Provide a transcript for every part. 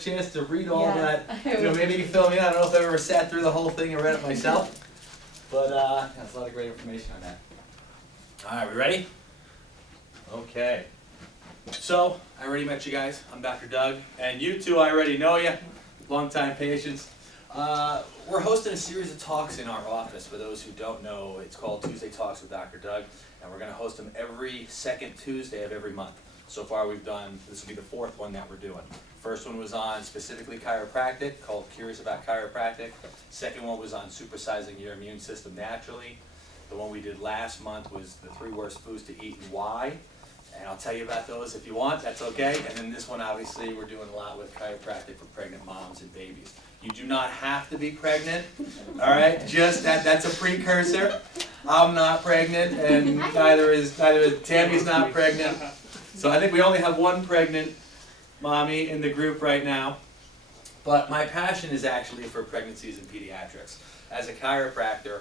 chance to read all that. Maybe you can fill me in. I don't know if I've ever sat through the whole thing and read it myself, but there's a lot of great information on that. All right, we ready? Okay. So, I already met you guys. I'm Dr. Doug, and you two, I already know you. Longtime patients. We're hosting a series of talks in our office. For those who don't know, it's called Tuesday Talks with Dr. Doug, and we're going to host them every second Tuesday of every month. So far we've done, this will be the fourth one that we're doing. First one was on specifically chiropractic, called Curious About Chiropractic. Second one was on supersizing your immune system naturally. The one we did last month was the 3 worst foods to eat and why. And I'll tell you about those if you want, that's okay. And then this one, obviously, we're doing a lot with chiropractic for pregnant moms and babies. You do not have to be pregnant, all right? Just that's a precursor. I'm not pregnant, and neither is Tammy's not pregnant. So I think we only have one pregnant mommy in the group right now. But my passion is actually for pregnancies and pediatrics. As a chiropractor,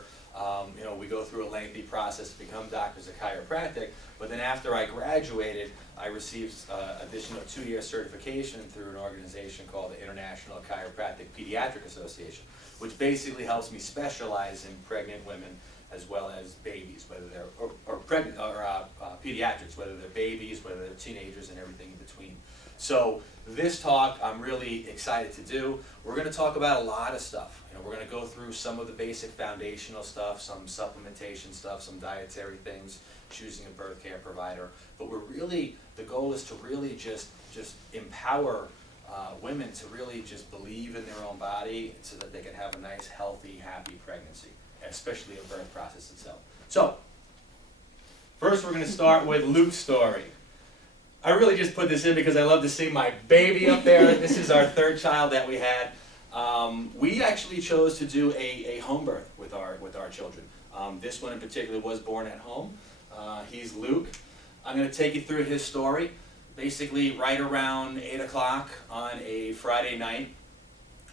we go through a lengthy process to become doctors of chiropractic, but then after I graduated, I received additional 2-year certification through an organization called the International Chiropractic Pediatric Association, which basically helps me specialize in pregnant women as well as babies, whether they're, or pregnant, or pediatrics, whether they're babies, whether they're teenagers, and everything in between. So this talk I'm really excited to do. We're going to talk about a lot of stuff. We're going to go through some of the basic foundational stuff, some supplementation stuff, some dietary things, choosing a birth care provider. But the goal is to really just empower women to really just believe in their own body so that they can have a nice, healthy, happy pregnancy, especially a birth process itself. So, first we're going to start with Luke's story. I really just put this in because I love to see my baby up there. This is our 3rd child that we had. We actually chose to do a home birth with our children. This one in particular was born at home. He's Luke. I'm going to take you through his story. Basically, right around 8 o'clock on a Friday night.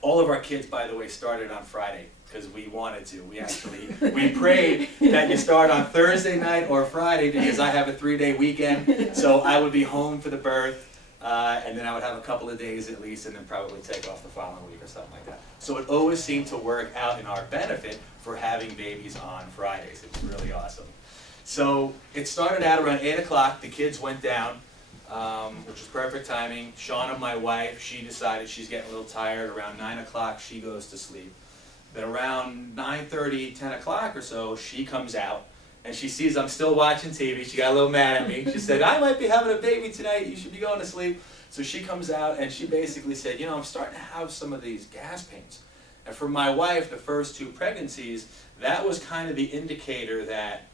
All of our kids, by the way, started on Friday because we wanted to. We prayed that you start on Thursday night or Friday because I have a 3-day weekend. So I would be home for the birth. And then I would have a couple of days at least, and then probably take off the following week or something like that. So it always seemed to work out in our benefit for having babies on Fridays. It was really awesome. So it started out around 8 o'clock. The kids went down, which was perfect timing. Shauna, my wife, she decided she's getting a little tired. Around 9 o'clock, she goes to sleep. Then around 9:30, 10 o'clock or so, she comes out. And she sees I'm still watching TV. She got a little mad at me. She said, I might be having a baby tonight. You should be going to sleep. So she comes out and she basically said, I'm starting to have some of these gas pains. And for my wife, the first 2 pregnancies, that was kind of the indicator that,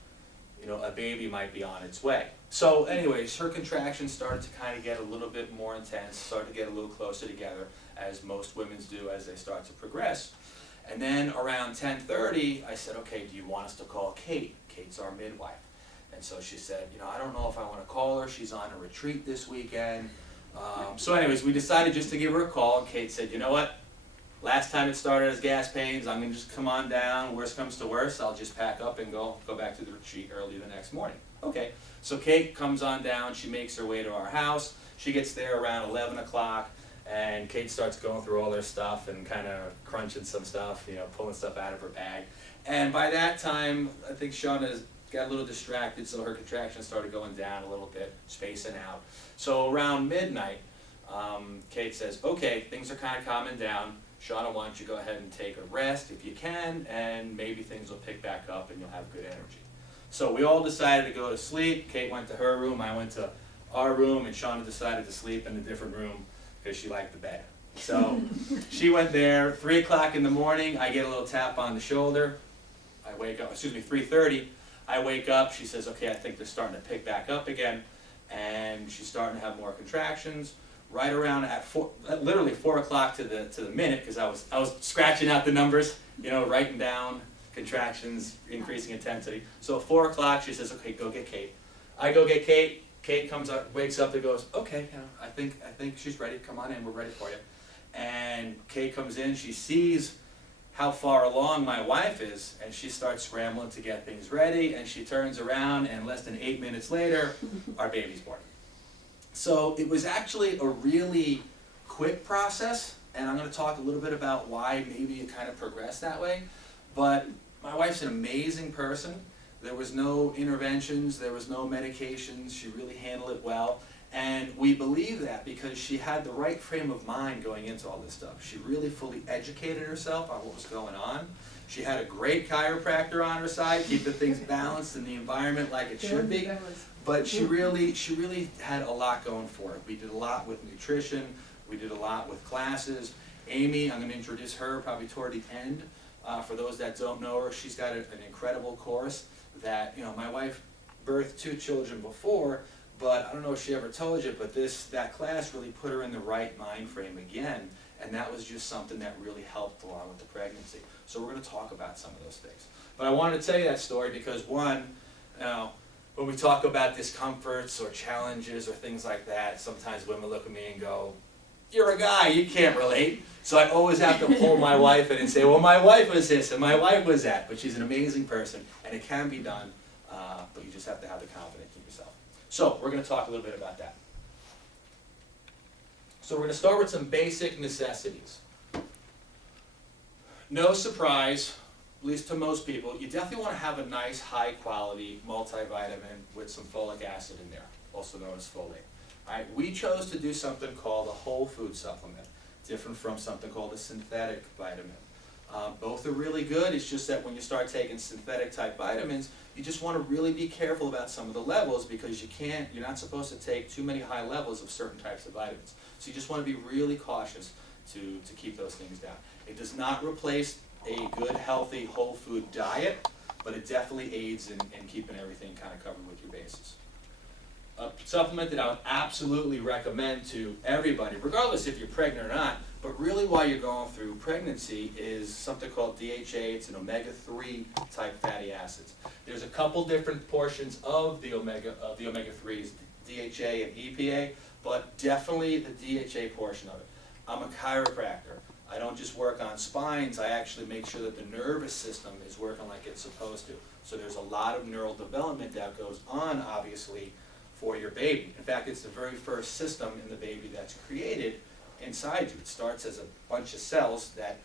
a baby might be on its way. So anyways, her contractions started to kind of get a little bit more intense, started to get a little closer together, as most women's do as they start to progress. And then around 10:30, I said, okay, do you want us to call Kate? Kate's our midwife. And so she said, I don't know if I want to call her. She's on a retreat this weekend. So anyways, we decided just to give her a call. And Kate said, you know what? Last time it started as gas pains. I'm going to just come on down. Worst comes to worst, I'll just pack up and go back to the retreat early the next morning. Okay. So Kate comes on down. She makes her way to our house. She gets there around 11 o'clock. And Kate starts going through all her stuff and kind of crunching some stuff, pulling stuff out of her bag. And by that time, I think Shauna's got a little distracted, so her contractions started going down a little bit, spacing out. So around midnight, Kate says, okay, things are kind of calming down. Shauna, why don't you go ahead and take a rest if you can, and maybe things will pick back up and you'll have good energy. So we all decided to go to sleep. Kate went to her room, I went to our room, and Shauna decided to sleep in a different room because she liked the bed. So she went there. 3 o'clock in the morning, I get a little tap on the shoulder. I wake up, 3:30. I wake up, she says, okay, I think they're starting to pick back up again. And she's starting to have more contractions. Right around at literally 4 o'clock to the minute, because I was scratching out the numbers, writing down contractions, increasing intensity. So at 4 o'clock, she says, okay, go get Kate. I go get Kate. Kate comes up, wakes up and goes, okay, I think she's ready. Come on in, we're ready for you. And Kate comes in, she sees how far along my wife is, and she starts scrambling to get things ready, and she turns around, and less than 8 minutes later, our baby's born. So it was actually a really quick process, and I'm going to talk a little bit about why maybe it kind of progressed that way. But my wife's an amazing person. There was no interventions, there was no medications, she really handled it well. And we believe that because she had the right frame of mind going into all this stuff. She really fully educated herself on what was going on. She had a great chiropractor on her side, keeping things balanced in the environment like it should be. But she really had a lot going for her. We did a lot with nutrition, we did a lot with classes. Amy, I'm going to introduce her probably toward the end. For those that don't know her, she's got an incredible course that, you know, my wife birthed 2 children before, but I don't know if she ever told you, but that class really put her in the right mind frame again, and that was just something that really helped along with the pregnancy. So we're going to talk about some of those things. But I wanted to tell you that story because, one, you know, when we talk about discomforts or challenges or things like that, sometimes women look at me and go, "You're a guy, you can't relate." So I always have to pull my wife in and say, "Well, my wife was this and my wife was that." But she's an amazing person, and it can be done, but you just have to have the confidence in yourself. So we're going to talk a little bit about that. So we're going to start with some basic necessities. No surprise, at least to most people, you definitely want to have a nice, high-quality multivitamin with some folic acid in there, also known as folate. All right, we chose to do something called a whole food supplement, different from something called a synthetic vitamin. Both are really good. It's just that when you start taking synthetic type vitamins, you just want to really be careful about some of the levels because you're not supposed to take too many high levels of certain types of vitamins. So you just want to be really cautious to keep those things down. It does not replace a good, healthy, whole food diet, but it definitely aids in keeping everything kind of covered with your bases. A supplement that I would absolutely recommend to everybody, regardless if you're pregnant or not, but really while you're going through pregnancy, is something called DHA. It's an omega-3 type fatty acids. There's a couple different portions of the omega-3s, DHA and EPA, but definitely the DHA portion of it. I'm a chiropractor. I don't just work on spines, I actually make sure that the nervous system is working like it's supposed to. So there's a lot of neural development that goes on, obviously, for your baby. In fact, it's the very first system in the baby that's created inside you. It starts as a bunch of cells that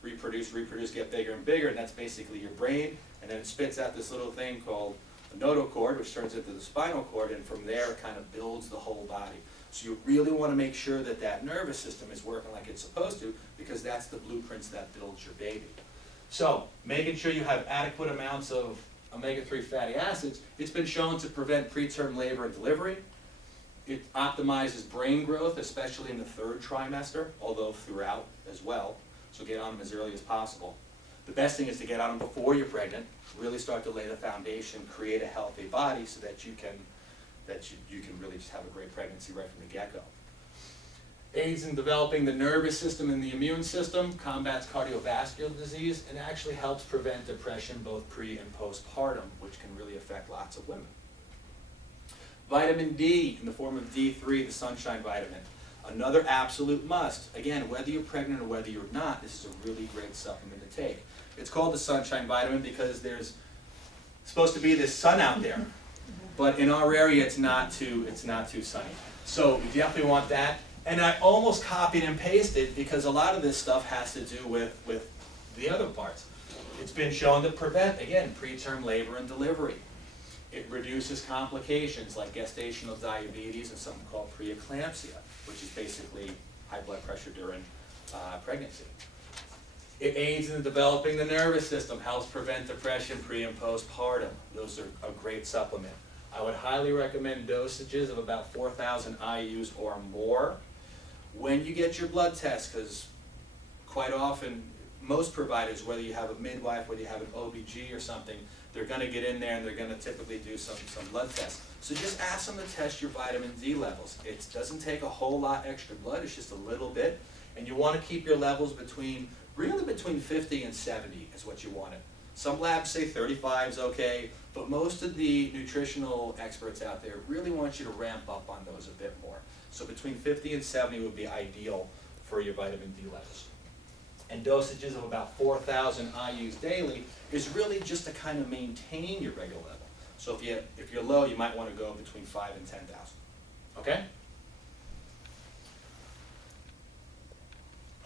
reproduce, get bigger and bigger, and that's basically your brain, and then it spits out this little thing called the notochord, which turns into the spinal cord, and from there it kind of builds the whole body. So you really want to make sure that that nervous system is working like it's supposed to, because that's the blueprints that builds your baby. So making sure you have adequate amounts of omega-3 fatty acids, it's been shown to prevent preterm labor and delivery. It optimizes brain growth, especially in the 3rd trimester, although throughout as well. So get on them as early as possible. The best thing is to get on them before you're pregnant, really start to lay the foundation, create a healthy body so that you can really just have a great pregnancy right from the get-go. Aids in developing the nervous system and the immune system, combats cardiovascular disease, and actually helps prevent depression both pre and postpartum, which can really affect lots of women. Vitamin D in the form of D3, the sunshine vitamin. Another absolute must. Again, whether you're pregnant or whether you're not, this is a really great supplement to take. It's called the sunshine vitamin because there's supposed to be this sun out there, but in our area it's not too sunny. So you definitely want that. And I almost copied and pasted because a lot of this stuff has to do with the other parts. It's been shown to prevent, again, preterm labor and delivery. It reduces complications like gestational diabetes and something called preeclampsia, which is basically high blood pressure during pregnancy. It aids in developing the nervous system, helps prevent depression pre and postpartum. Those are a great supplement. I would highly recommend dosages of about 4,000 IUs or more when you get your blood test, because quite often most providers, whether you have a midwife, whether you have an OBG or something, they're going to get in there and they're going to typically do some blood tests. So just ask them to test your vitamin D levels. It doesn't take a whole lot extra blood, it's just a little bit. And you want to keep your levels really between 50 and 70 is what you want it. Some labs say 35 is okay, but most of the nutritional experts out there really want you to ramp up on those a bit more. So between 50 and 70 would be ideal for your vitamin D levels. And dosages of about 4,000 IUs daily is really just to kind of maintain your regular level. So if you're low, you might want to go between 5 and 10,000. Okay?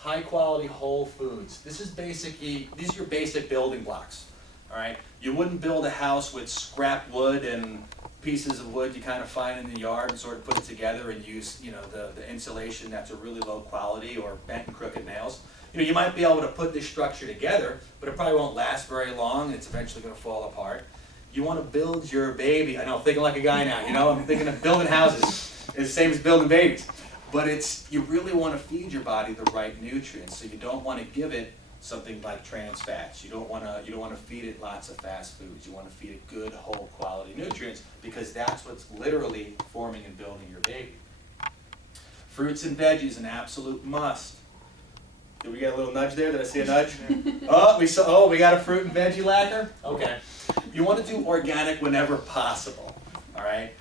high quality whole foods. This is basically, these are your basic building blocks, all right? You wouldn't build a house with scrap wood and pieces of wood you kind of find in the yard and sort of put it together and use, you know, the insulation that's a really low quality, or bent and crooked nails. You know, you might be able to put this structure together, but it probably won't last very long. It's eventually going to fall apart. You want to build your baby. I know, thinking like a guy now, you know, I'm thinking of building houses. It's the same as building babies. But it's, you really want to feed your body the right nutrients. So you don't want to give it something like trans fats. You don't want to feed it lots of fast foods. You want to feed it good, whole quality nutrients, because that's what's literally forming and building your baby. Fruits and veggies, an absolute must. Did we get a little nudge there? Did I see a nudge? We got a fruit and veggie lacquer? Okay. You want to do organic whenever possible, all right?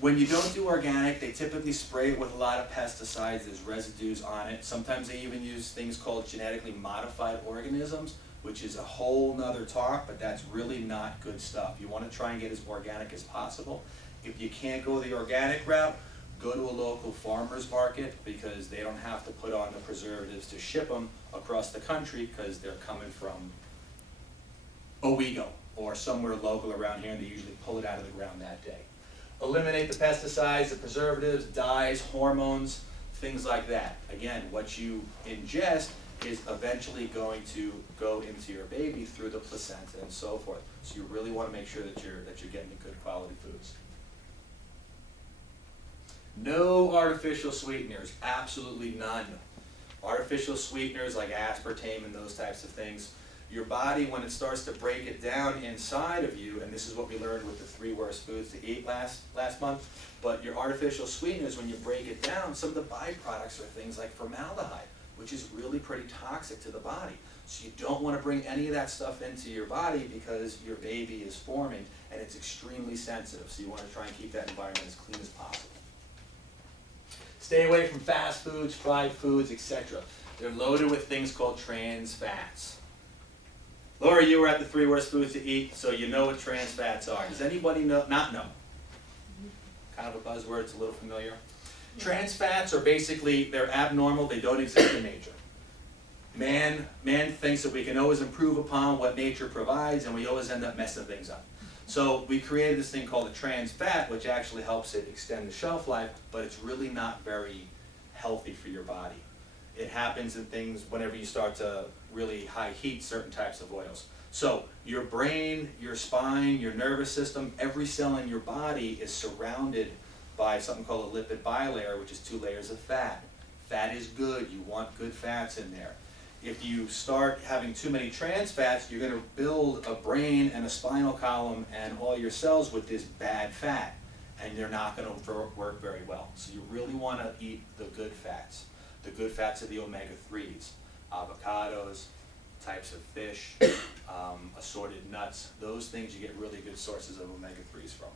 When you don't do organic, they typically spray it with a lot of pesticides. There's residues on it. Sometimes they even use things called genetically modified organisms, which is a whole nother talk, but that's really not good stuff. You want to try and get as organic as possible. If you can't go the organic route, go to a local farmer's market, because they don't have to put on the preservatives to ship them across the country, because they're coming from Owego or somewhere local around here, and they usually pull it out of the ground that day. Eliminate the pesticides, the preservatives, dyes, hormones, things like that. Again, what you ingest is eventually going to go into your baby through the placenta and so forth. So you really want to make sure that you're getting the good quality foods. No artificial sweeteners, absolutely none. Artificial sweeteners like aspartame and those types of things, your body, when it starts to break it down inside of you, and this is what we learned with the 3 worst foods to eat last month, but your artificial sweeteners, when you break it down, some of the byproducts are things like formaldehyde, which is really pretty toxic to the body. So you don't want to bring any of that stuff into your body, because your baby is forming and it's extremely sensitive. So you want to try and keep that environment as clean as possible. Stay away from fast foods, fried foods, etc. They're loaded with things called trans fats. Laura, you were at the 3 worst foods to eat, so you know what trans fats are. Does anybody not know? Kind of a buzzword, it's a little familiar. Trans fats are basically, they're abnormal, they don't exist in nature. Man thinks that we can always improve upon what nature provides, and we always end up messing things up. So we created this thing called a trans fat, which actually helps it extend the shelf life, but it's really not very healthy for your body. It happens in things whenever you start to really high heat certain types of oils. So your brain, your spine, your nervous system, every cell in your body is surrounded by something called a lipid bilayer, which is 2 layers of fat. Fat is good. You want good fats in there. If you start having too many trans fats, you're going to build a brain and a spinal column and all your cells with this bad fat, and they're not going to work very well. So you really want to eat the good fats. The good fats are the omega-3s, avocados, types of fish, assorted nuts. Those things you get really good sources of omega-3s from.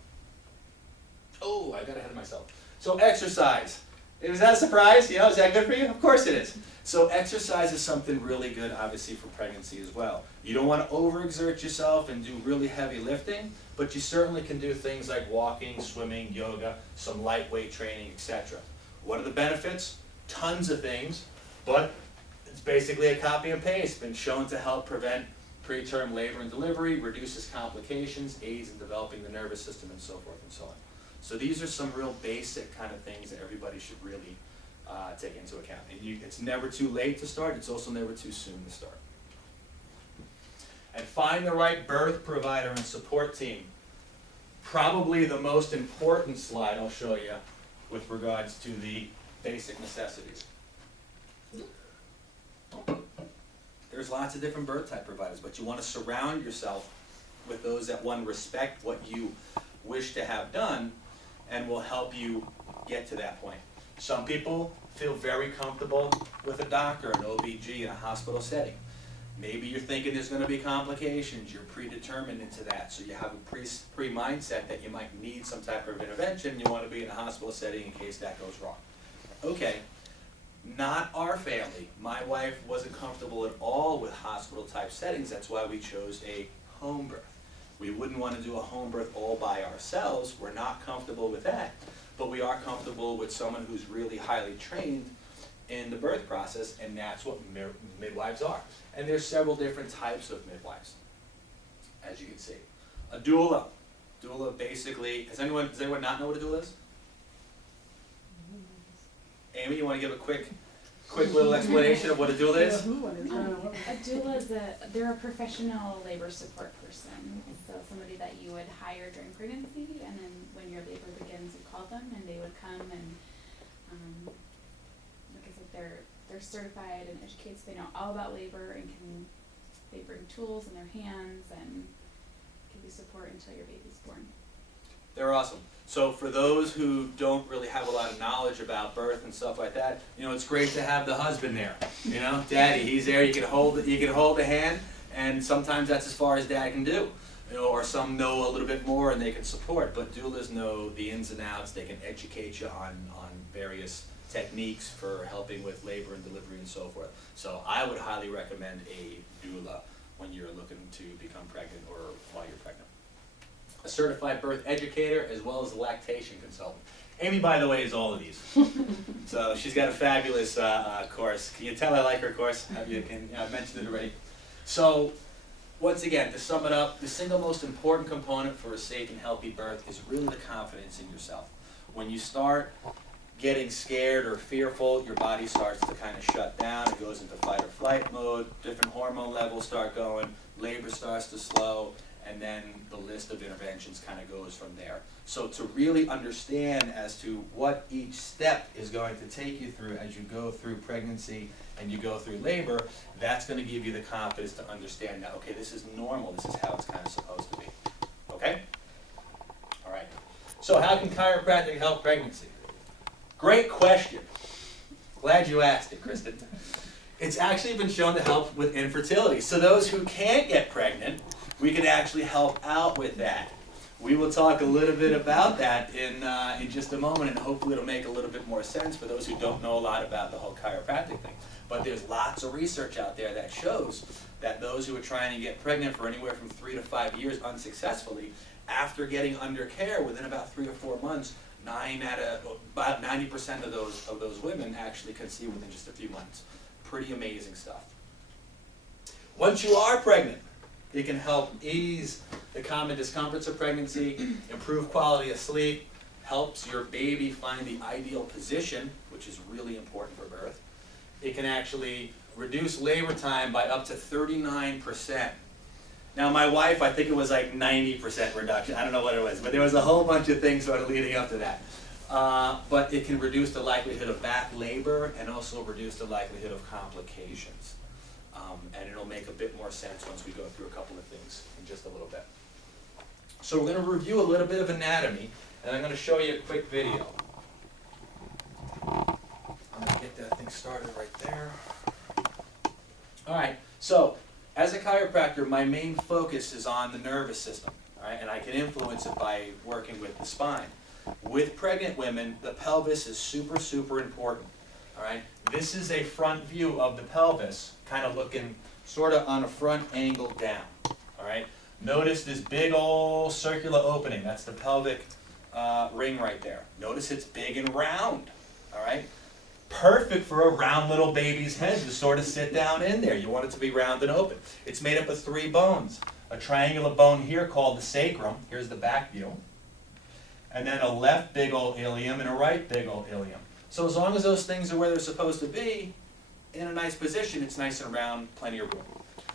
Oh, I got ahead of myself. So exercise. Is that a surprise? You know, is that good for you? Of course it is. So exercise is something really good, obviously, for pregnancy as well. You don't want to overexert yourself and do really heavy lifting, but you certainly can do things like walking, swimming, yoga, some lightweight training, etc. What are the benefits? Tons of things, but it's basically a copy and paste. Been shown to help prevent preterm labor and delivery, reduces complications, aids in developing the nervous system, and so forth and so on. So these are some real basic kind of things that everybody should really take into account. And it's never too late to start. It's also never too soon to start. And find the right birth provider and support team. Probably the most important slide I'll show you with regards to the basic necessities. There's lots of different birth type providers, but you want to surround yourself with those that, one, respect what you wish to have done and will help you get to that point. Some people feel very comfortable with a doctor, an OB-GYN in a hospital setting. Maybe you're thinking there's going to be complications, you're predetermined into that, so you have a pre-mindset that you might need some type of intervention, you want to be in a hospital setting in case that goes wrong. Okay, not our family. My wife wasn't comfortable at all with hospital type settings, that's why we chose a home birth. We wouldn't want to do a home birth all by ourselves, we're not comfortable with that, but we are comfortable with someone who's really highly trained in the birth process, and that's what midwives are. And there's several different types of midwives, as you can see. A doula. Doula basically, does anyone not know what a doula is? Amy, you want to give a quick little explanation of what a doula is? A doula is they're a professional labor support person. So somebody that you would hire during pregnancy, and then when your labor begins, you call them, and they would come and, like I said, they're certified and educated, so they know all about labor and they bring tools in their hands and give you support until your baby's born. They're awesome. So for those who don't really have a lot of knowledge about birth and stuff like that, it's great to have the husband there. Daddy, he's there. You can hold the hand, and sometimes that's as far as dad can do. Or some know a little bit more and they can support. But doulas know the ins and outs. They can educate you on various techniques for helping with labor and delivery and so forth. So I would highly recommend a doula when you're looking to become pregnant or while you're pregnant. A certified birth educator, as well as a lactation consultant. Amy, by the way, is all of these. So she's got a fabulous course. Can you tell I like her course? I've mentioned it already. So once again, to sum it up, the single most important component for a safe and healthy birth is really the confidence in yourself. When you start getting scared or fearful, your body starts to kind of shut down. It goes into fight or flight mode. Different hormone levels start going. Labor starts to slow. And then the list of interventions kind of goes from there. So to really understand as to what each step is going to take you through as you go through pregnancy and you go through labor, that's going to give you the confidence to understand that, okay, this is normal, this is how it's kind of supposed to be. Okay? All right. So how can chiropractic help pregnancy? Great question. Glad you asked it, Kristen. It's actually been shown to help with infertility. So those who can't get pregnant, we can actually help out with that. We will talk a little bit about that in just a moment, and hopefully it'll make a little bit more sense for those who don't know a lot about the whole chiropractic thing. But there's lots of research out there that shows that those who are trying to get pregnant for anywhere from 3 to 5 years unsuccessfully, after getting under care within about 3 or 4 months, about 90% of those women actually conceive within just a few months. Pretty amazing stuff. Once you are pregnant, it can help ease the common discomforts of pregnancy, improve quality of sleep, helps your baby find the ideal position, which is really important for birth. It can actually reduce labor time by up to 39%. Now my wife, I think it was like 90% reduction. I don't know what it was, but there was a whole bunch of things sort of leading up to that. But it can reduce the likelihood of back labor and also reduce the likelihood of complications. And it'll make a bit more sense once we go through a couple of things in just a little bit. So we're going to review a little bit of anatomy, and I'm going to show you a quick video. I'm going to get that thing started right there. All right, so as a chiropractor, my main focus is on the nervous system, all right, and I can influence it by working with the spine. With pregnant women, the pelvis is super, super important. All right, this is a front view of the pelvis, kind of looking sort of on a front angle down. All right, notice this big old circular opening. That's the pelvic ring right there. Notice it's big and round. All right, perfect for a round little baby's head to sort of sit down in there. You want it to be round and open. It's made up of 3 bones. A triangular bone here called the sacrum. Here's the back view. And then a left big old ilium and a right big old ilium. So as long as those things are where they're supposed to be, in a nice position, it's nice and round, plenty of room.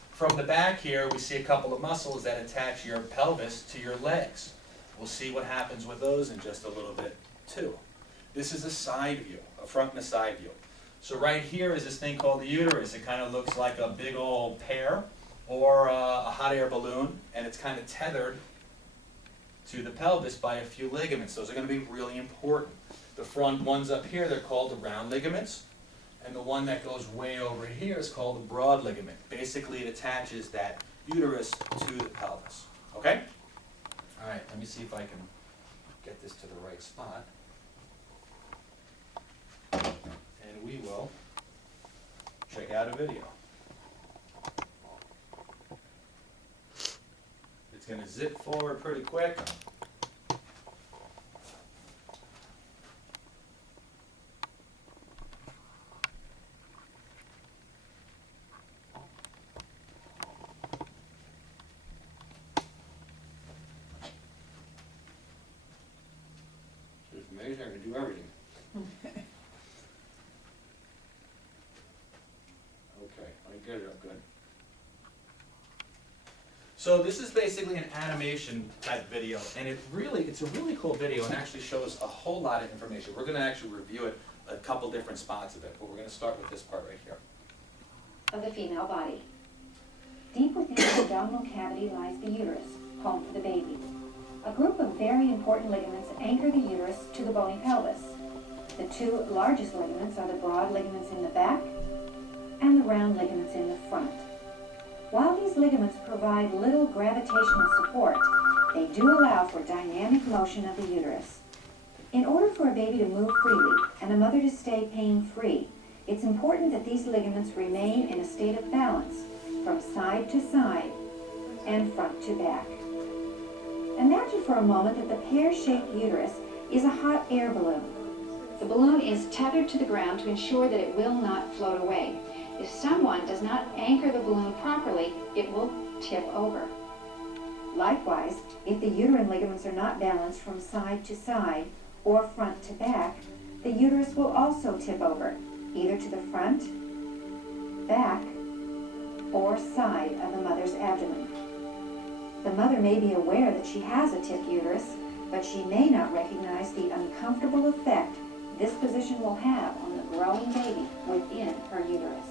From the back here, we see a couple of muscles that attach your pelvis to your legs. We'll see what happens with those in just a little bit too. This is a side view, a front and a side view. So right here is this thing called the uterus. It kind of looks like a big old pear or a hot air balloon, and it's kind of tethered to the pelvis by a few ligaments. Those are going to be really important. The front ones up here, they're called the round ligaments, and the one that goes way over here is called the broad ligament. Basically, it attaches that uterus to the pelvis. Okay? All right, let me see if I can get this to the right spot. And we will check out a video. It's going to zip forward pretty quick. anything, I can do everything. Okay, I get it, I'm good. So this is basically an animation type video, and it's a really cool video and actually shows a whole lot of information. We're gonna actually review it, a couple different spots of it, but we're gonna start with this part right here. Of the female body. Deep within the abdominal cavity lies the uterus, home for the baby. A group of very important ligaments anchor the uterus to the bony pelvis. The two largest ligaments are the broad ligaments in the back and the round ligaments in the front. While these ligaments provide little gravitational support, they do allow for dynamic motion of the uterus. In order for a baby to move freely and a mother to stay pain-free, it's important that these ligaments remain in a state of balance from side to side and front to back. Imagine for a moment that the pear-shaped uterus is a hot air balloon. The balloon is tethered to the ground to ensure that it will not float away. If someone does not anchor the balloon properly, it will tip over. Likewise, if the uterine ligaments are not balanced from side to side or front to back, the uterus will also tip over, either to the front, back, or side of the mother's abdomen. The mother may be aware that she has a tipped uterus, but she may not recognize the uncomfortable effect this position will have on the growing baby within her uterus.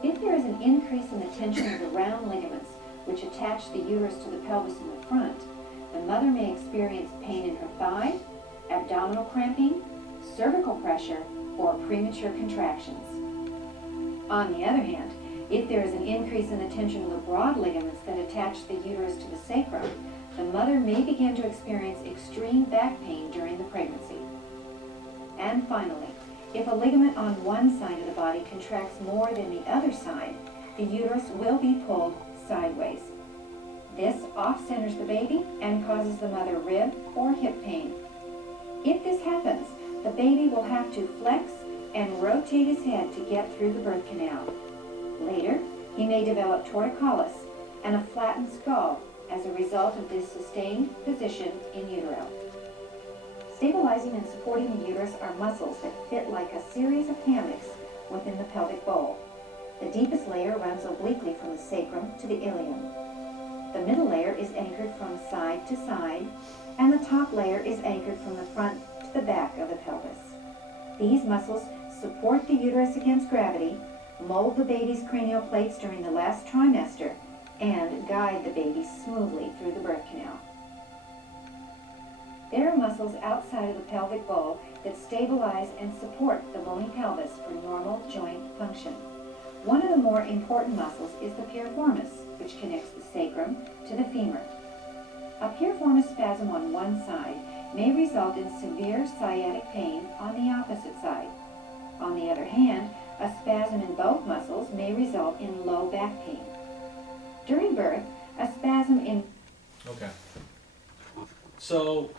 If there is an increase in the tension of the round ligaments which attach the uterus to the pelvis in the front, the mother may experience pain in her thigh, abdominal cramping, cervical pressure, or premature contractions. On the other hand, if there is an increase in the tension of the broad ligaments that attach the uterus to the sacrum, the mother may begin to experience extreme back pain during the pregnancy. And finally, if a ligament on one side of the body contracts more than the other side, the uterus will be pulled sideways. This off-centers the baby and causes the mother rib or hip pain. If this happens, the baby will have to flex and rotate his head to get through the birth canal. Later, he may develop torticollis and a flattened skull as a result of this sustained position in utero. Stabilizing and supporting the uterus are muscles that fit like a series of hammocks within the pelvic bowl. The deepest layer runs obliquely from the sacrum to the ilium. The middle layer is anchored from side to side, and the top layer is anchored from the front to the back of the pelvis. These muscles support the uterus against gravity, mold the baby's cranial plates during the last trimester, and guide the baby smoothly through the birth canal. There are muscles outside of the pelvic bowl that stabilize and support the bony pelvis for normal joint function. One of the more important muscles is the piriformis, which connects the sacrum to the femur. A piriformis spasm on one side may result in severe sciatic pain on the opposite side. On the other hand, a spasm in both muscles may result in low back pain. During birth, a spasm in... Okay. So,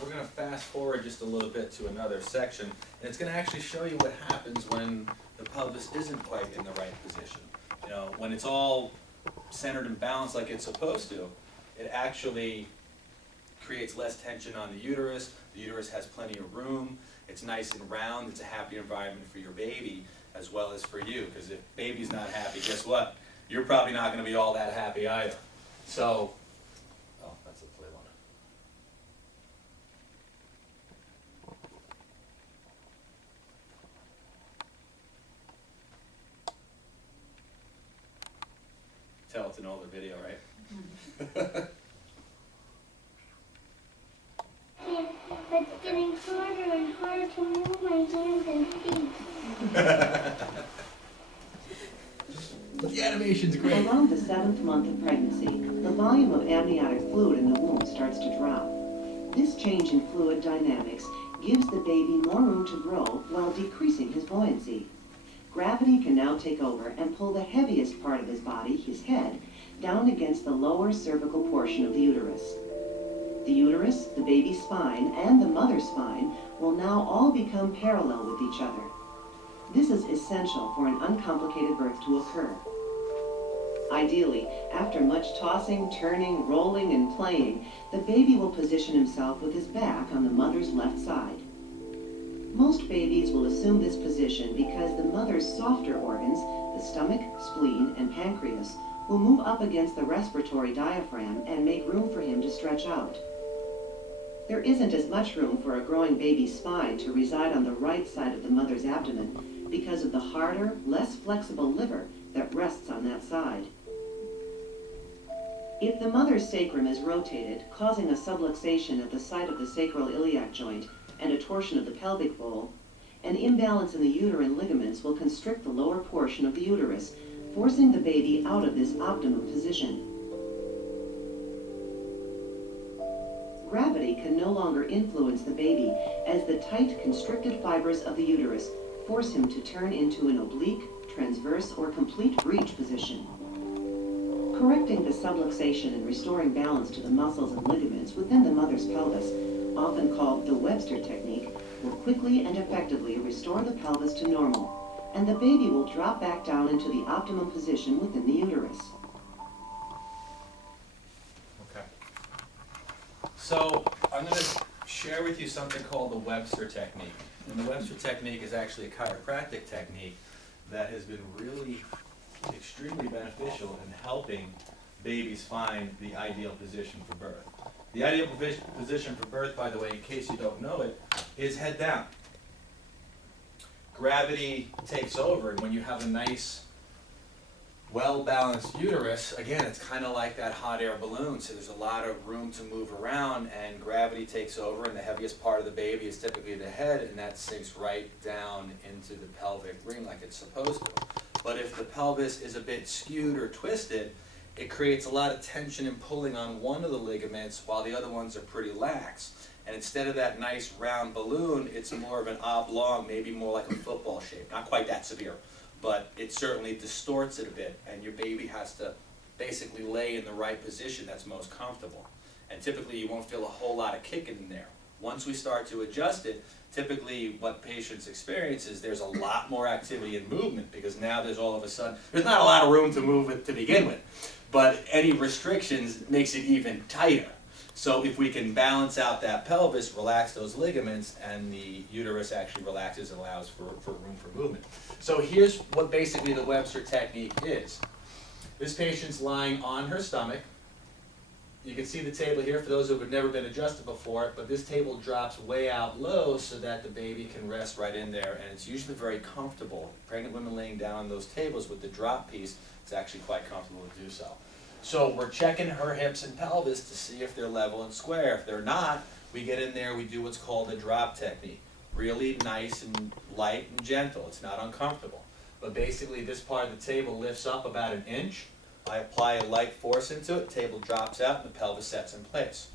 we're going to fast forward just a little bit to another section, and it's going to actually show you what happens when the pelvis isn't quite in the right position. You know, when it's all centered and balanced like it's supposed to, it actually creates less tension on the uterus. The uterus has plenty of room. It's nice and round. It's a happy environment for your baby as well as for you, because if baby's not happy, guess what? You're probably not going to be all that happy either. So, oh, that's a play one. Tell it's an older video, right? Yeah, but it's getting harder and harder to move my hands and feet. The animation's great. Around the 7th month of pregnancy, the volume of amniotic fluid in the womb starts to drop. This change in fluid dynamics gives the baby more room to grow while decreasing his buoyancy. Gravity can now take over and pull the heaviest part of his body, his head, down against the lower cervical portion of the uterus. The uterus, the baby's spine, and the mother's spine will now all become parallel with each other. This is essential for an uncomplicated birth to occur. Ideally, after much tossing, turning, rolling, and playing, the baby will position himself with his back on the mother's left side. Most babies will assume this position because the mother's softer organs, the stomach, spleen, and pancreas, will move up against the respiratory diaphragm and make room for him to stretch out. There isn't as much room for a growing baby's spine to reside on the right side of the mother's abdomen because of the harder, less flexible liver that rests on that side. If the mother's sacrum is rotated, causing a subluxation at the site of the sacroiliac joint and a torsion of the pelvic bowl, an imbalance in the uterine ligaments will constrict the lower portion of the uterus, forcing the baby out of this optimum position. Gravity can no longer influence the baby as the tight, constricted fibers of the uterus force him to turn into an oblique, transverse, or complete breech position. Correcting the subluxation and restoring balance to the muscles and ligaments within the mother's pelvis, often called the Webster technique, will quickly and effectively restore the pelvis to normal, and the baby will drop back down into the optimum position within the uterus. Okay. So I'm going to share with you something called the Webster technique. And the Webster technique is actually a chiropractic technique that has been really extremely beneficial in helping babies find the ideal position for birth. The ideal position for birth, by the way, in case you don't know it, is head down. Gravity takes over, and when you have a nice, well-balanced uterus, again, it's kind of like that hot air balloon, so there's a lot of room to move around, and gravity takes over, and the heaviest part of the baby is typically the head, and that sinks right down into the pelvic ring like it's supposed to. But if the pelvis is a bit skewed or twisted, it creates a lot of tension and pulling on one of the ligaments while the other ones are pretty lax. And instead of that nice round balloon, it's more of an oblong, maybe more like a football shape. Not quite that severe, but it certainly distorts it a bit, and your baby has to basically lay in the right position that's most comfortable. And typically you won't feel a whole lot of kicking in there. Once we start to adjust it, typically what patients experience is there's a lot more activity and movement, because now there's all of a sudden, there's not a lot of room to move it to begin with, but any restrictions makes it even tighter. So if we can balance out that pelvis, relax those ligaments, and the uterus actually relaxes and allows for room for movement. So here's what basically the Webster technique is. This patient's lying on her stomach. You can see the table here for those who have never been adjusted before, but this table drops way out low so that the baby can rest right in there, and it's usually very comfortable. Pregnant women laying down on those tables with the drop piece, it's actually quite comfortable to do so. So we're checking her hips and pelvis to see if they're level and square. If they're not, we get in there, we do what's called a drop technique. Really nice and light and gentle. It's not uncomfortable. But basically this part of the table lifts up about an inch. I apply a light force into it, table drops out, and the pelvis sets in place.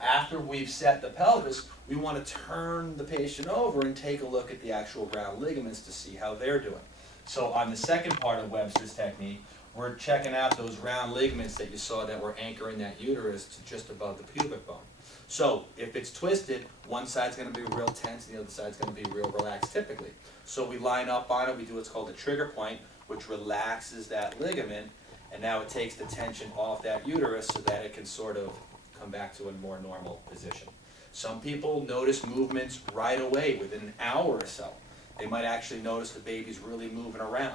After we've set the pelvis, we want to turn the patient over and take a look at the actual round ligaments to see how they're doing. So on the second part of Webster's technique, we're checking out those round ligaments that you saw that were anchoring that uterus to just above the pubic bone. So if it's twisted, one side's going to be real tense and the other side's going to be real relaxed typically. So we line up on it, we do what's called a trigger point, which relaxes that ligament, and now it takes the tension off that uterus so that it can sort of come back to a more normal position. Some people notice movements right away within an hour or so. They might actually notice the baby's really moving around.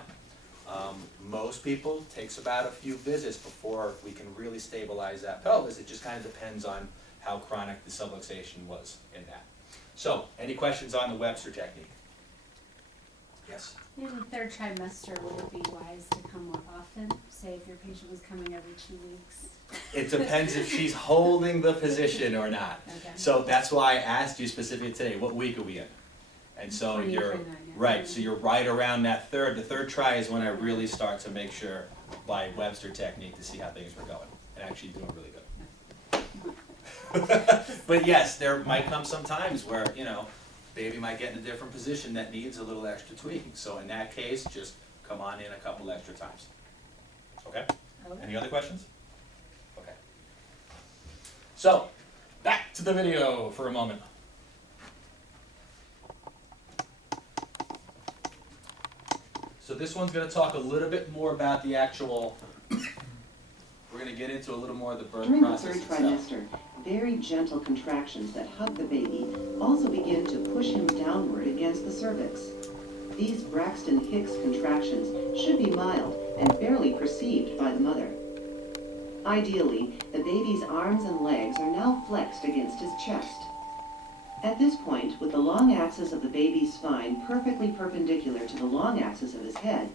Most people, takes about a few visits before we can really stabilize that pelvis. It just kind of depends on how chronic the subluxation was in that. So, any questions on the Webster technique? Yes? In the third trimester, would it be wise to come more often? Say if your patient was coming every 2 weeks? It depends if she's holding the position or not. Okay. So that's why I asked you specifically today, what week are we in? And so 20 or you're, 29, yeah. right, so you're right around that third. The third try is when I really start to make sure by Webster technique to see how things were going. And actually doing really good. But yes, there might come some times where, you know, baby might get in a different position that needs a little extra tweaking. So in that case, just come on in a couple extra times. Okay? Okay. Any other questions? Okay. So, back to the video for a moment. So this one's going to talk a little bit more about the actual going to get into a little more of the birth During the process third itself. trimester, very gentle contractions that hug the baby also begin to push him downward against the cervix. These Braxton Hicks contractions should be mild and barely perceived by the mother. Ideally, the baby's arms and legs are now flexed against his chest. At this point, with the long axis of the baby's spine perfectly perpendicular to the long axis of his head,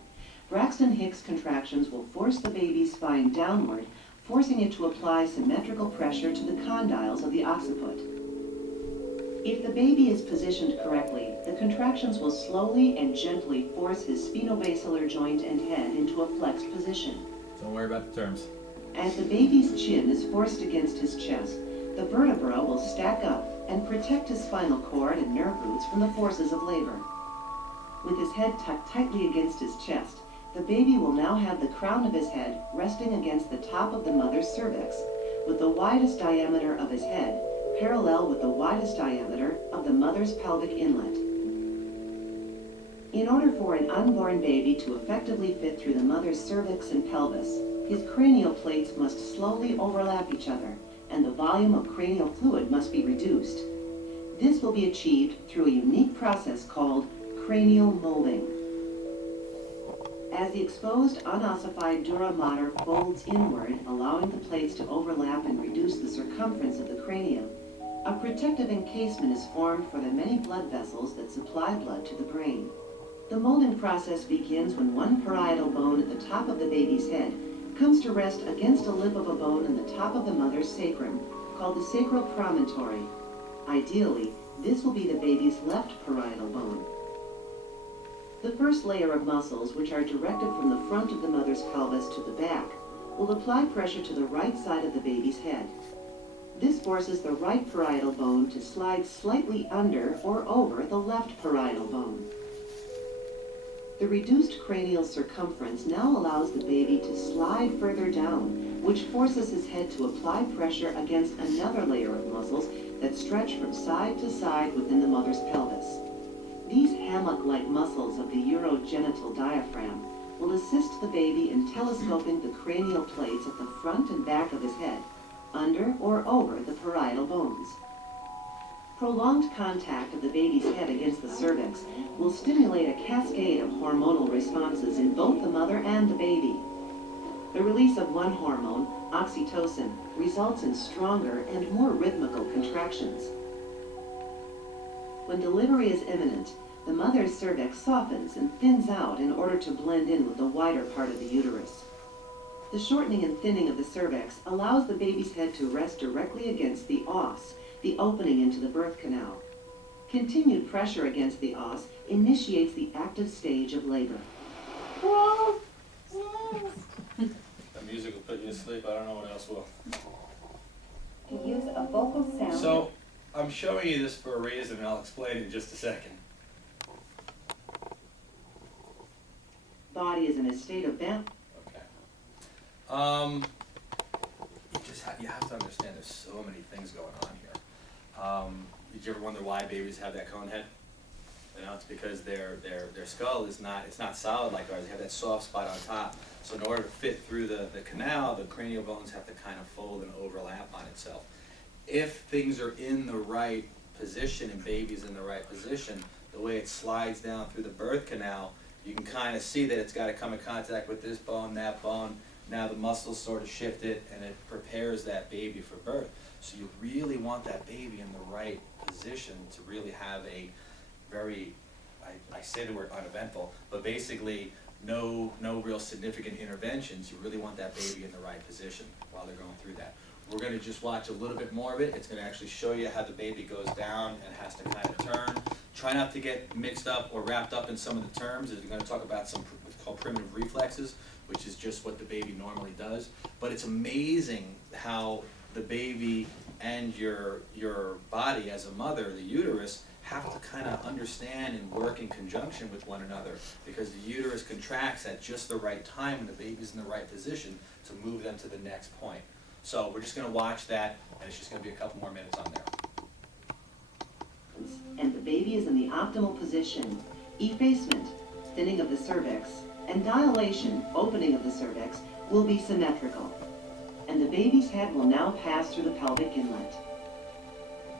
Braxton Hicks contractions will force the baby's spine downward, forcing it to apply symmetrical pressure to the condyles of the occiput. If the baby is positioned correctly, the contractions will slowly and gently force his spinobasilar joint and head into a flexed position. Don't worry about the terms. As the baby's chin is forced against his chest, the vertebra will stack up and protect his spinal cord and nerve roots from the forces of labor. With his head tucked tightly against his chest, the baby will now have the crown of his head resting against the top of the mother's cervix, with the widest diameter of his head parallel with the widest diameter of the mother's pelvic inlet. In order for an unborn baby to effectively fit through the mother's cervix and pelvis, his cranial plates must slowly overlap each other, and the volume of cranial fluid must be reduced. This will be achieved through a unique process called cranial molding. As the exposed unossified dura mater folds inward, allowing the plates to overlap and reduce the circumference of the cranium, a protective encasement is formed for the many blood vessels that supply blood to the brain. The molding process begins when one parietal bone at the top of the baby's head comes to rest against a lip of a bone in the top of the mother's sacrum, called the sacral promontory. Ideally, this will be the baby's left parietal bone. The first layer of muscles, which are directed from the front of the mother's pelvis to the back, will apply pressure to the right side of the baby's head. This forces the right parietal bone to slide slightly under or over the left parietal bone. The reduced cranial circumference now allows the baby to slide further down, which forces his head to apply pressure against another layer of muscles that stretch from side to side within the mother's pelvis. These hammock-like muscles of the urogenital diaphragm will assist the baby in telescoping the cranial plates at the front and back of his head, under or over the parietal bones. Prolonged contact of the baby's head against the cervix will stimulate a cascade of hormonal responses in both the mother and the baby. The release of one hormone, oxytocin, results in stronger and more rhythmical contractions. When delivery is imminent, the mother's cervix softens and thins out in order to blend in with the wider part of the uterus. The shortening and thinning of the cervix allows the baby's head to rest directly against the os, the opening into the birth canal. Continued pressure against the os initiates the active stage of labor. The music will put you to sleep. I don't know what else will. To use a vocal sound. So, I'm showing you this for a reason, and I'll explain in just a second. Body is in a state of balance. Okay. You have to understand there's so many things going on here. Did you ever wonder why babies have that cone head? You know, it's because their skull is not solid like ours. They have that soft spot on top. So in order to fit through the canal, the cranial bones have to kind of fold and overlap on itself. If things are in the right position and baby's in the right position, the way it slides down through the birth canal, you can kind of see that it's got to come in contact with this bone, that bone. Now the muscles sort of shift it and it prepares that baby for birth. So you really want that baby in the right position to really have a very, I say the word uneventful, but basically no real significant interventions. You really want that baby in the right position while they're going through that. We're going to just watch a little bit more of it. It's going to actually show you how the baby goes down and has to kind of turn. Try not to get mixed up or wrapped up in some of the terms. We're going to talk about some what's called primitive reflexes, which is just what the baby normally does. But it's amazing how the baby and your body as a mother, the uterus, have to kind of understand and work in conjunction with one another, because the uterus contracts at just the right time when the baby's in the right position to move them to the next point. So we're just going to watch that, and it's just going to be a couple more minutes on there. And the baby is in the optimal position. Effacement, thinning of the cervix, and dilation, opening of the cervix, will be symmetrical. and the baby's head will now pass through the pelvic inlet.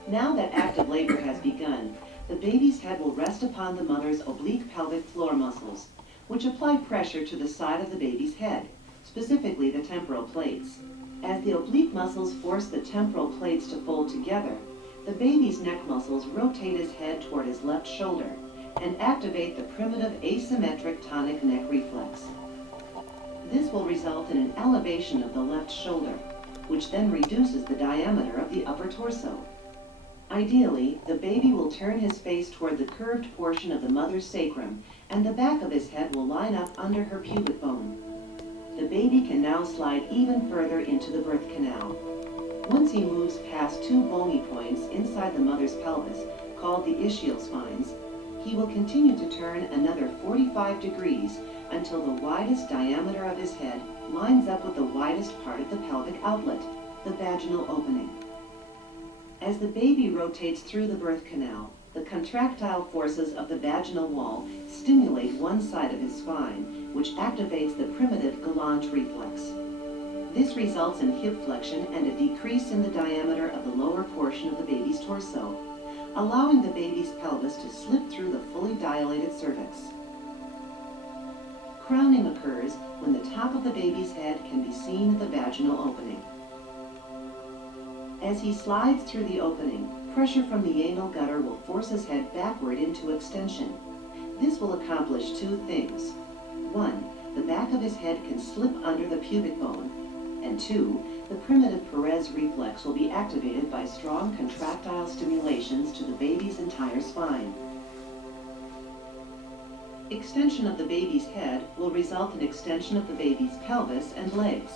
Now that active labor has begun, the baby's head will rest upon the mother's oblique pelvic floor muscles, which apply pressure to the side of the baby's head, specifically the temporal plates. As the oblique muscles force the temporal plates to fold together, the baby's neck muscles rotate his head toward his left shoulder and activate the primitive asymmetric tonic neck reflex. This will result in an elevation of the left shoulder, which then reduces the diameter of the upper torso. Ideally, the baby will turn his face toward the curved portion of the mother's sacrum, and the back of his head will line up under her pubic bone. The baby can now slide even further into the birth canal. Once he moves past two bony points inside the mother's pelvis, called the ischial spines, he will continue to turn another 45 degrees until the widest diameter of his head lines up with the widest part of the pelvic outlet, the vaginal opening. As the baby rotates through the birth canal, the contractile forces of the vaginal wall stimulate one side of his spine, which activates the primitive Gallant reflex. This results in hip flexion and a decrease in the diameter of the lower portion of the baby's torso, allowing the baby's pelvis to slip through the fully dilated cervix. Crowning occurs when the top of the baby's head can be seen at the vaginal opening. As he slides through the opening, pressure from the anal gutter will force his head backward into extension. This will accomplish two things. One, the back of his head can slip under the pubic bone, and two, the primitive Perez reflex will be activated by strong contractile stimulations to the baby's entire spine. Extension of the baby's head will result in extension of the baby's pelvis and legs.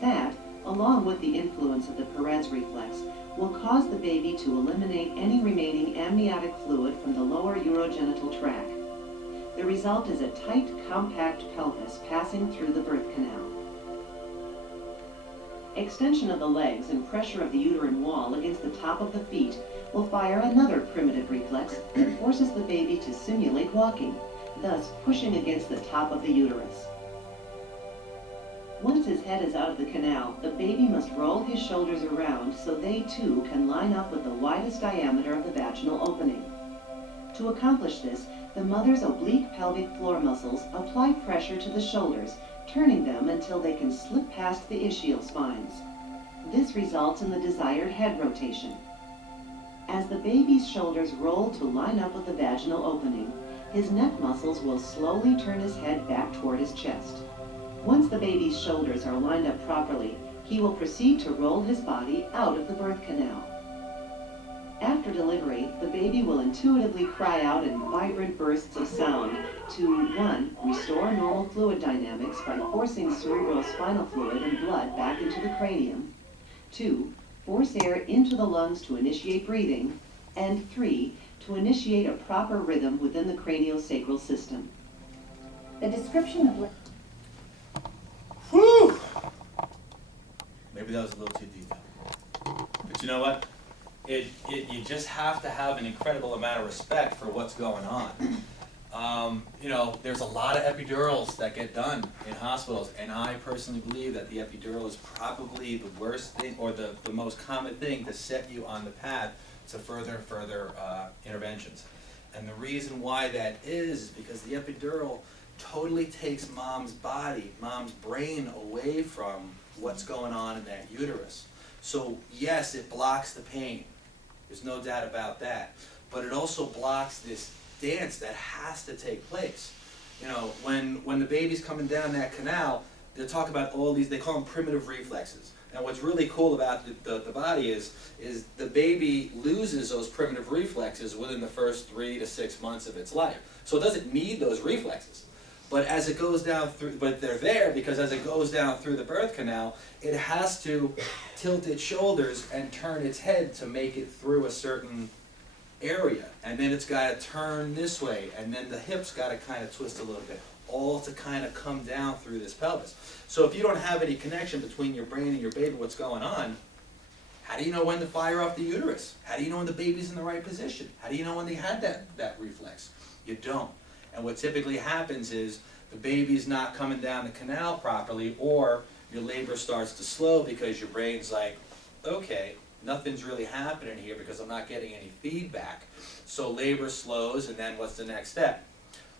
That, along with the influence of the Perez reflex, will cause the baby to eliminate any remaining amniotic fluid from the lower urogenital tract. The result is a tight, compact pelvis passing through the birth canal. Extension of the legs and pressure of the uterine wall against the top of the feet will fire another primitive reflex that forces the baby to simulate walking, thus pushing against the top of the uterus. Once his head is out of the canal, the baby must roll his shoulders around so they too can line up with the widest diameter of the vaginal opening. To accomplish this, the mother's oblique pelvic floor muscles apply pressure to the shoulders, turning them until they can slip past the ischial spines. This results in the desired head rotation. As the baby's shoulders roll to line up with the vaginal opening, his neck muscles will slowly turn his head back toward his chest. Once the baby's shoulders are lined up properly, he will proceed to roll his body out of the birth canal. After delivery, the baby will intuitively cry out in vibrant bursts of sound to 1. Restore normal fluid dynamics by forcing cerebrospinal fluid and blood back into the cranium, 2. Force air into the lungs to initiate breathing, and 3. To initiate a proper rhythm within the craniosacral system. The description of Whew! Maybe that was a little too detailed. But you know what? You just have to have an incredible amount of respect for what's going on. There's a lot of epidurals that get done in hospitals, and I personally believe that the epidural is probably the worst thing, or the most common thing to set you on the path to further and further interventions. And the reason why that is because the epidural totally takes mom's body, mom's brain away from what's going on in that uterus. So yes, it blocks the pain. There's no doubt about that. But it also blocks this dance that has to take place. When the baby's coming down that canal, they talk about all these, they call them primitive reflexes. And what's really cool about the body is the baby loses those primitive reflexes within the first 3 to 6 months of its life. So it doesn't need those reflexes. But as it goes down through, but they're there because as it goes down through the birth canal, it has to tilt its shoulders and turn its head to make it through a certain area. And then it's got to turn this way, and then the hips got to kind of twist a little bit, all to kind of come down through this pelvis. So if you don't have any connection between your brain and your baby, what's going on, how do you know when to fire off the uterus? How do you know when the baby's in the right position? How do you know when they had that reflex? You don't. And what typically happens is the baby's not coming down the canal properly, or your labor starts to slow because your brain's like, okay, nothing's really happening here because I'm not getting any feedback. So labor slows, and then what's the next step?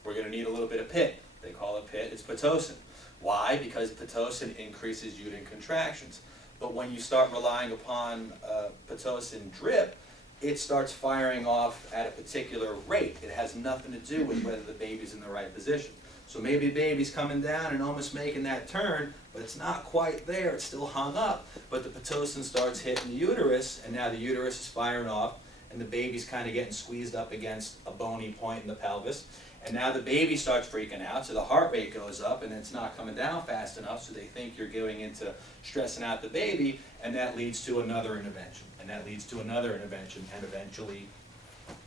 We're going to need a little bit of PIT. They call it PIT, it's Pitocin. Why? Because Pitocin increases uterine contractions. But when you start relying upon Pitocin drip, it starts firing off at a particular rate. It has nothing to do with whether the baby's in the right position. So maybe the baby's coming down and almost making that turn, but it's not quite there, it's still hung up, but the Pitocin starts hitting the uterus, and now the uterus is firing off, and the baby's kind of getting squeezed up against a bony point in the pelvis, and now the baby starts freaking out, so the heart rate goes up, and it's not coming down fast enough, so they think you're going into stressing out the baby, and that leads to another intervention, and that leads to another intervention, and eventually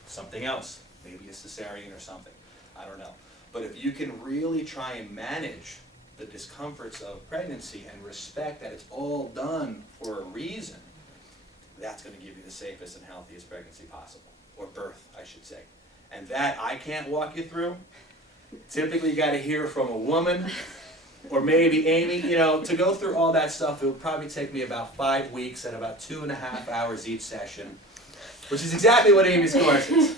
something else, maybe a cesarean or something, I don't know. But if you can really try and manage the discomforts of pregnancy and respect that it's all done for a reason, that's going to give you the safest and healthiest pregnancy possible, or birth, I should say. And that I can't walk you through. Typically, you got to hear from a woman, or maybe Amy. You know, to go through all that stuff, it would probably take me about 5 weeks and about 2.5 hours each session, which is exactly what Amy's course is.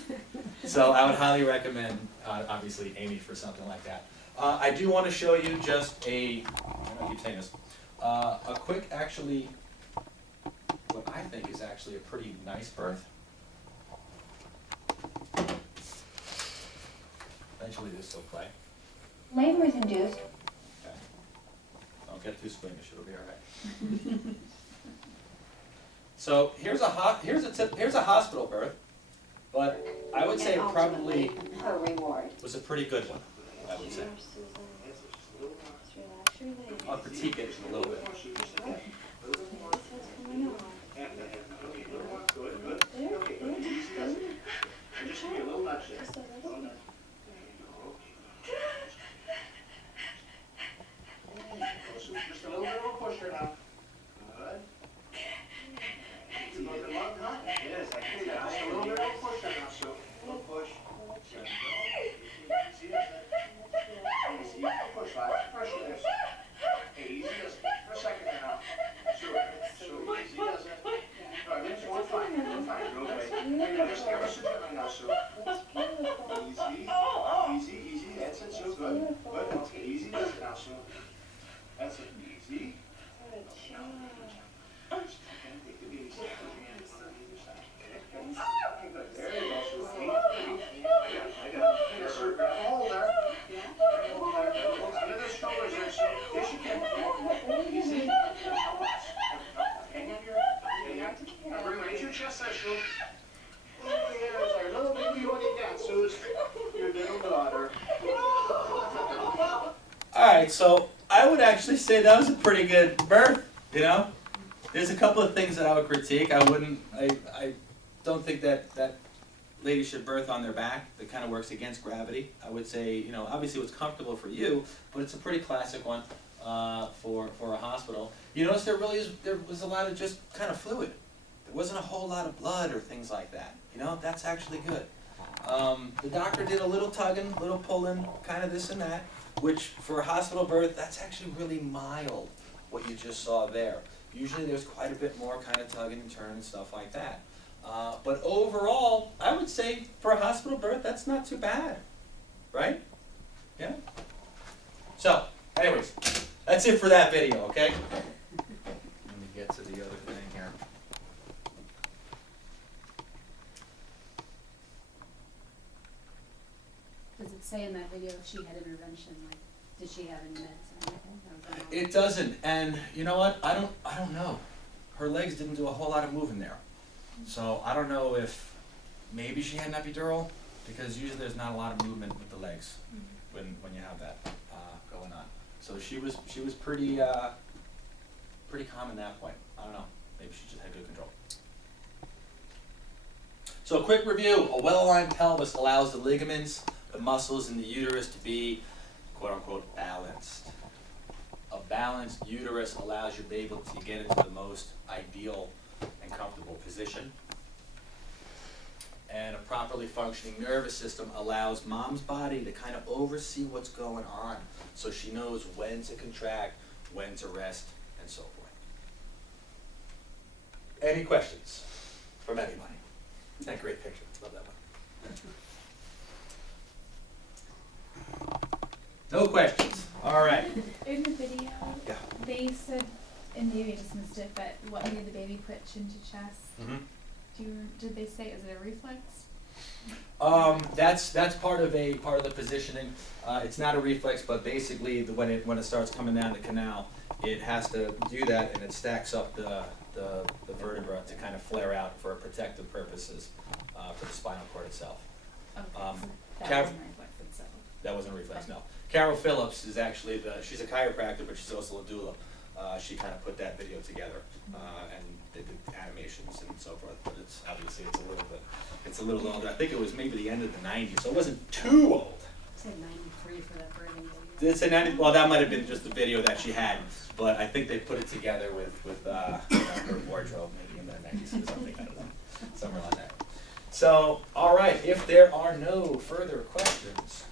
So I would highly recommend, obviously, Amy for something like that. I do want to show you just I keep saying this, a quick, actually, what I think is actually a pretty nice birth. Eventually this will play. Labor is induced. Okay. Don't get too squeamish, it'll be all right. So here's a hospital birth, but I would say it probably Her reward. was a pretty good one, I would say. I'll critique it a little bit. Just a little bit of a pusher now. Good. It's looking a lot hot. It is. I can see that. Just a little bit of a pusher now, Sue. A little push. Good. Easy, easy. Easy. Push, lad. Pressure there. Hey, easy does it. For a second now. Sure. Sure. Easy does it. All right, let's go. We're fine. We're fine. Go away. Hey, just ever so gently now, Sue. Easy. Easy, easy. That's it, Sue. Good. Good. Okay. Easy does it now, Sue. That's it. Easy. Good job. Take the baby step with your hands on either side. Okay, good. There you go, Sue. I got it. Yes, sir. Hold there. Hold there. Under the shoulders there, Sue. Yes, you can. Easy. Hang on here. Now bring right to your chest there, Sue. There's our little baby what you got, Sue. Your little daughter. Alright, so I would actually say that was a pretty good birth, you know? There's a couple of things that I would critique. I don't think that lady should birth on their back. That kind of works against gravity. I would say, you know, obviously it was comfortable for you, but it's a pretty classic one for a hospital. You notice there was a lot of just kind of fluid. There wasn't a whole lot of blood or things like that. You know, that's actually good. The doctor did a little tugging, little pulling, kind of this and that, which for a hospital birth, that's actually really mild, what you just saw there. Usually there's quite a bit more kind of tugging and turning and stuff like that. But overall, I would say for a hospital birth, that's not too bad, right? Yeah? So, anyways, that's it for that video, okay? Let me get to the other thing here. Does it say in that video if she had intervention, like, did she have any meds or anything? Or was that all- It doesn't, and you know what? I don't know. Her legs didn't do a whole lot of moving there, so I don't know if maybe she had an epidural, because usually there's not a lot of movement with the legs when you have that going on. So she was pretty calm in that point. I don't know. Maybe she just had good control. So a quick review: a well-aligned pelvis allows the ligaments, the muscles in the uterus to be, quote-unquote, balanced. A balanced uterus allows your baby to get into the most ideal and comfortable position. And a properly functioning nervous system allows mom's body to kind of oversee what's going on, so she knows when to contract, when to rest, and so forth. Any questions from anybody? That great picture, love that one. No questions, all right. In the video, Yeah. they said, and maybe I just missed it, but what made the baby put chin to chest? Did they say, is it a reflex? That's part of the positioning. It's not a reflex, but basically when it starts coming down the canal, it has to do that, and it stacks up the vertebra to kind of flare out for protective purposes for the spinal cord itself. Okay, Um, so that Car- wasn't a reflex itself. That wasn't a reflex, no. Carol Phillips is actually she's a chiropractor, but she's also a doula. She kind of put that video together, and they did animations and so forth, but it's a little older. I think it was maybe the end of the 90s, so it wasn't too old. I said 93 for that birthing video. Did it say 90? Well, that might have been just the video that she had, but I think they put it together with her wardrobe maybe in the 90s or something, I don't know, somewhere like that. So, all right, if there are no further questions,